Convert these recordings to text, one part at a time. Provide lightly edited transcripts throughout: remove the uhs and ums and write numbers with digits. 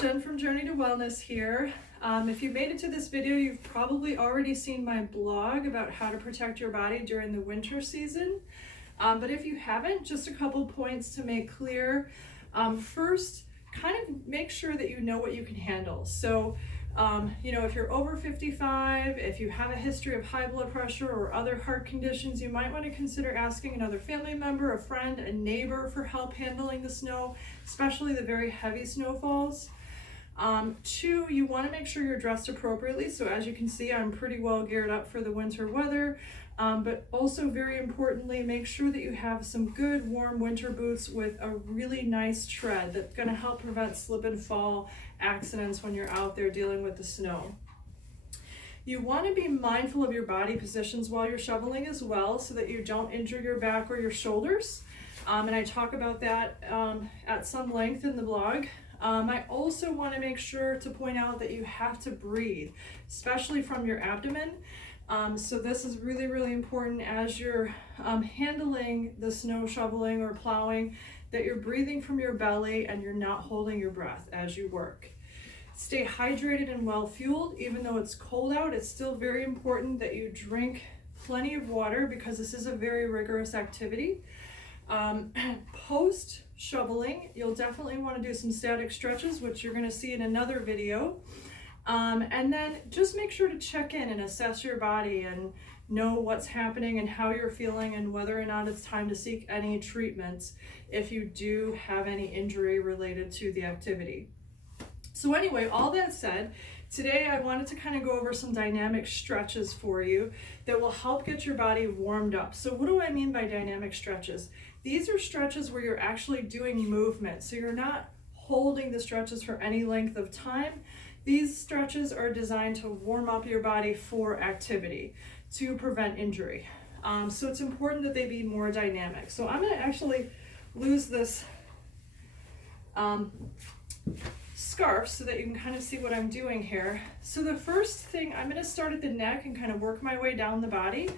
Jen from Journey to Wellness here. If you made it to this video, you've probably already seen my blog about how to protect your body during the winter season. But if you haven't, just a couple points to make clear. First, kind of make sure that you know what you can handle. So, if you're over 55, if you have a history of high blood pressure or other heart conditions, you might want to consider asking another family member, a friend, a neighbor for help handling the snow, especially the very heavy snowfalls. Two, you want to make sure you're dressed appropriately. So as you can see, I'm pretty well geared up for the winter weather. But also very importantly, make sure that you have some good warm winter boots with a really nice tread that's going to help prevent slip and fall accidents when you're out there dealing with the snow. You want to be mindful of your body positions while you're shoveling as well so that you don't injure your back or your shoulders. And I talk about that at some length in the blog. I also want to make sure to point out that you have to breathe, especially from your abdomen. So this is really, really important as you're handling the snow shoveling or plowing, that you're breathing from your belly and you're not holding your breath as you work. Stay hydrated and well fueled. Even though it's cold out, it's still very important that you drink plenty of water because this is a very rigorous activity. Post shoveling, you'll definitely want to do some static stretches, which you're going to see in another video. And then just make sure to check in and assess your body and know what's happening and how you're feeling and whether or not it's time to seek any treatments if you do have any injury related to the activity. So anyway, all that said, today I wanted to kind of go over some dynamic stretches for you that will help get your body warmed up. So what do I mean by dynamic stretches? These are stretches where you're actually doing movement. So you're not holding the stretches for any length of time. These stretches are designed to warm up your body for activity to prevent injury. So it's important that they be more dynamic. So I'm going to actually lose this scarf so that you can kind of see what I'm doing here. So the first thing, I'm going to start at the neck and kind of work my way down the body.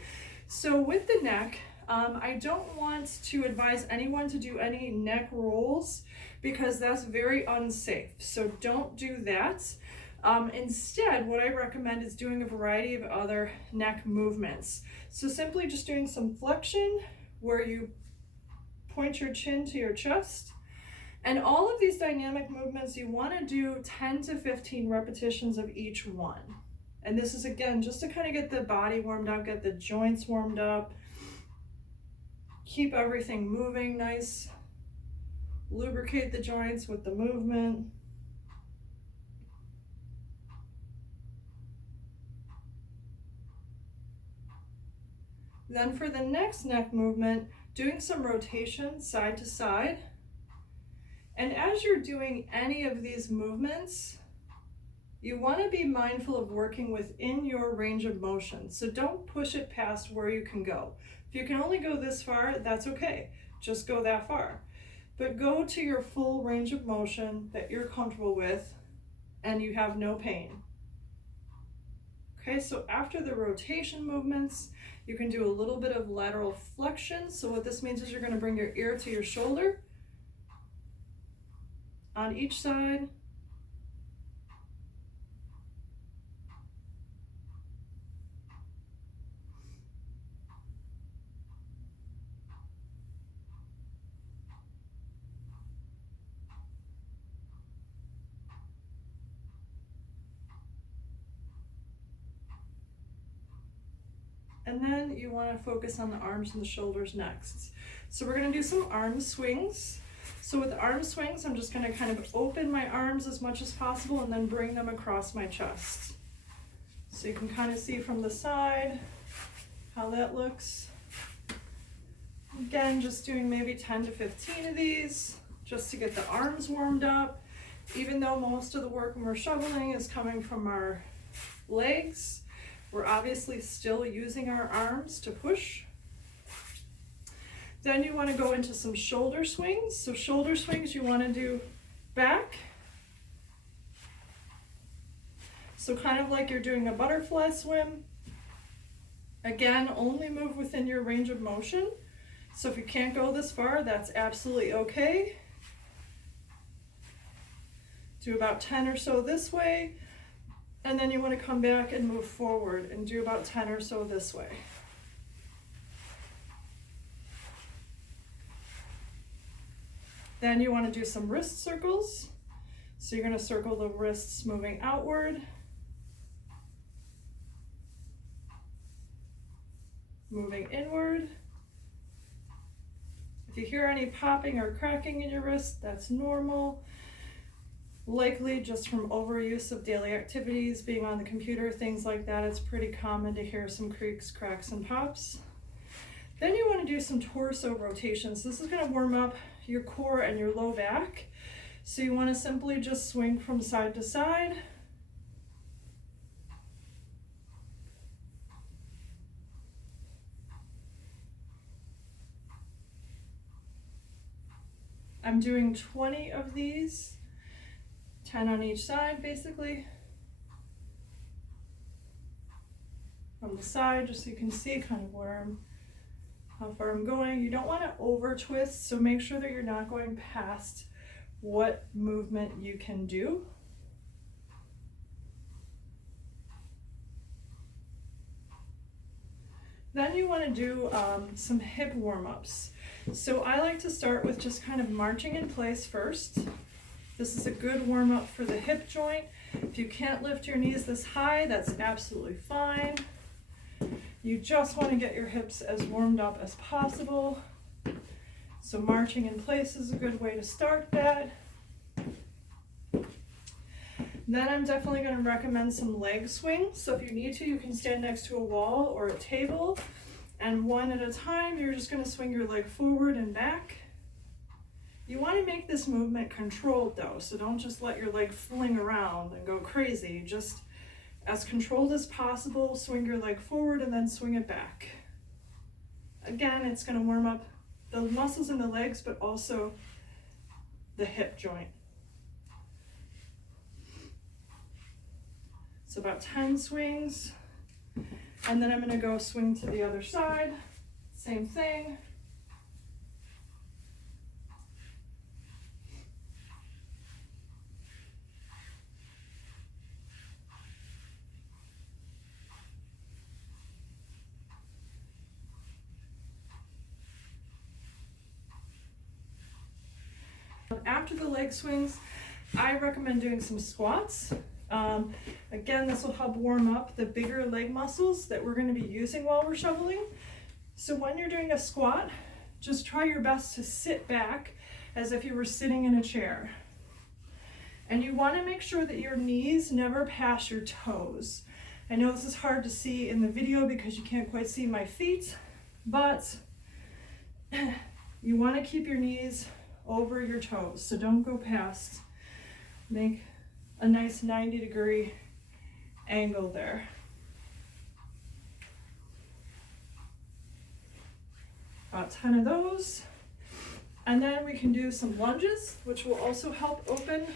So with the neck, I don't want to advise anyone to do any neck rolls because that's very unsafe. So don't do that. Instead, what I recommend is doing a variety of other neck movements. So simply just doing some flexion where you point your chin to your chest. And all of these dynamic movements, you want to do 10 to 15 repetitions of each one. And this is, again, just to kind of get the body warmed up, get the joints warmed up, keep everything moving nice, lubricate the joints with the movement. Then for the next neck movement, doing some rotation side to side. And as you're doing any of these movements, you want to be mindful of working within your range of motion. So don't push it past where you can go. If you can only go this far, that's okay. Just go that far. But go to your full range of motion that you're comfortable with and you have no pain. Okay, so after the rotation movements, you can do a little bit of lateral flexion. So what this means is you're going to bring your ear to your shoulder on each side. And then you want to focus on the arms and the shoulders next. So we're going to do some arm swings. So with the arm swings, I'm just going to kind of open my arms as much as possible and then bring them across my chest. So you can kind of see from the side how that looks. Again, just doing maybe 10 to 15 of these just to get the arms warmed up. Even though most of the work when we're shoveling is coming from our legs, we're obviously still using our arms to push. Then you want to go into some shoulder swings. So shoulder swings you want to do back. So kind of like you're doing a butterfly swim. Again, only move within your range of motion. So if you can't go this far, that's absolutely okay. Do about 10 or so this way, and then you want to come back and move forward and do about 10 or so this way. Then you want to do some wrist circles. So you're going to circle the wrists moving outward, moving inward. If you hear any popping or cracking in your wrist, that's normal. Likely just from overuse of daily activities, being on the computer, things like that. It's pretty common to hear some creaks, cracks, and pops. Then you want to do some torso rotations. This is going to warm up your core and your low back. So you want to simply just swing from side to side. I'm doing 20 of these, 10 on each side basically. From the side, just so you can see kind of how far I'm going. You don't want to over twist, so make sure that you're not going past what movement you can do. Then you want to do some hip warm-ups. So I like to start with just kind of marching in place first. This is a good warm-up for the hip joint. If you can't lift your knees this high, that's absolutely fine. You just want to get your hips as warmed up as possible. So marching in place is a good way to start that. Then I'm definitely going to recommend some leg swings. So if you need to, you can stand next to a wall or a table, and one at a time, you're just going to swing your leg forward and back. You want to make this movement controlled though, so don't just let your leg fling around and go crazy. Just as controlled as possible, swing your leg forward and then swing it back. Again, it's going to warm up the muscles in the legs, but also the hip joint. So about 10 swings, and then I'm going to go swing to the other side, same thing. After the leg swings, I recommend doing some squats. Again, this will help warm up the bigger leg muscles that we're going to be using while we're shoveling. So when you're doing a squat, just try your best to sit back as if you were sitting in a chair. And you want to make sure that your knees never pass your toes. I know this is hard to see in the video because you can't quite see my feet, but you want to keep your knees over your toes, so don't go past. Make a nice 90-degree angle there. About 10 of those. And then we can do some lunges, which will also help open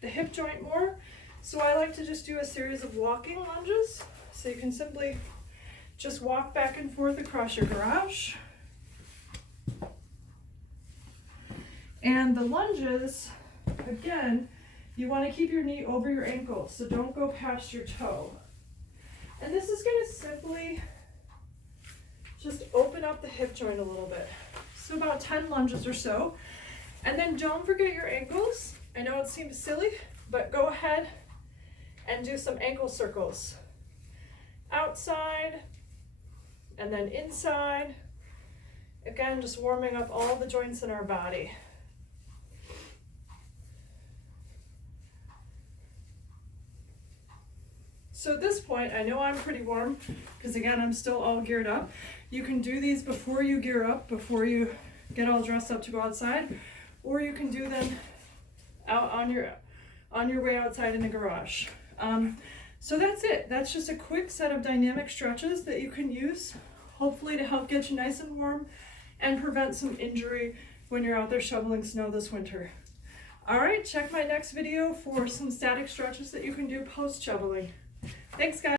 the hip joint more. So I like to just do a series of walking lunges. So you can simply just walk back and forth across your garage. And the lunges, again, you want to keep your knee over your ankle, so don't go past your toe. And this is going to simply just open up the hip joint a little bit. So about 10 lunges or so. And then don't forget your ankles. I know it seems silly, but go ahead and do some ankle circles. Outside, and then inside. Again, just warming up all the joints in our body. So at this point, I know I'm pretty warm because again, I'm still all geared up. You can do these before you gear up, before you get all dressed up to go outside, or you can do them out on your way outside in the garage. So that's it. That's just a quick set of dynamic stretches that you can use, hopefully to help get you nice and warm and prevent some injury when you're out there shoveling snow this winter. All right, check my next video for some static stretches that you can do post shoveling. Thanks, guys.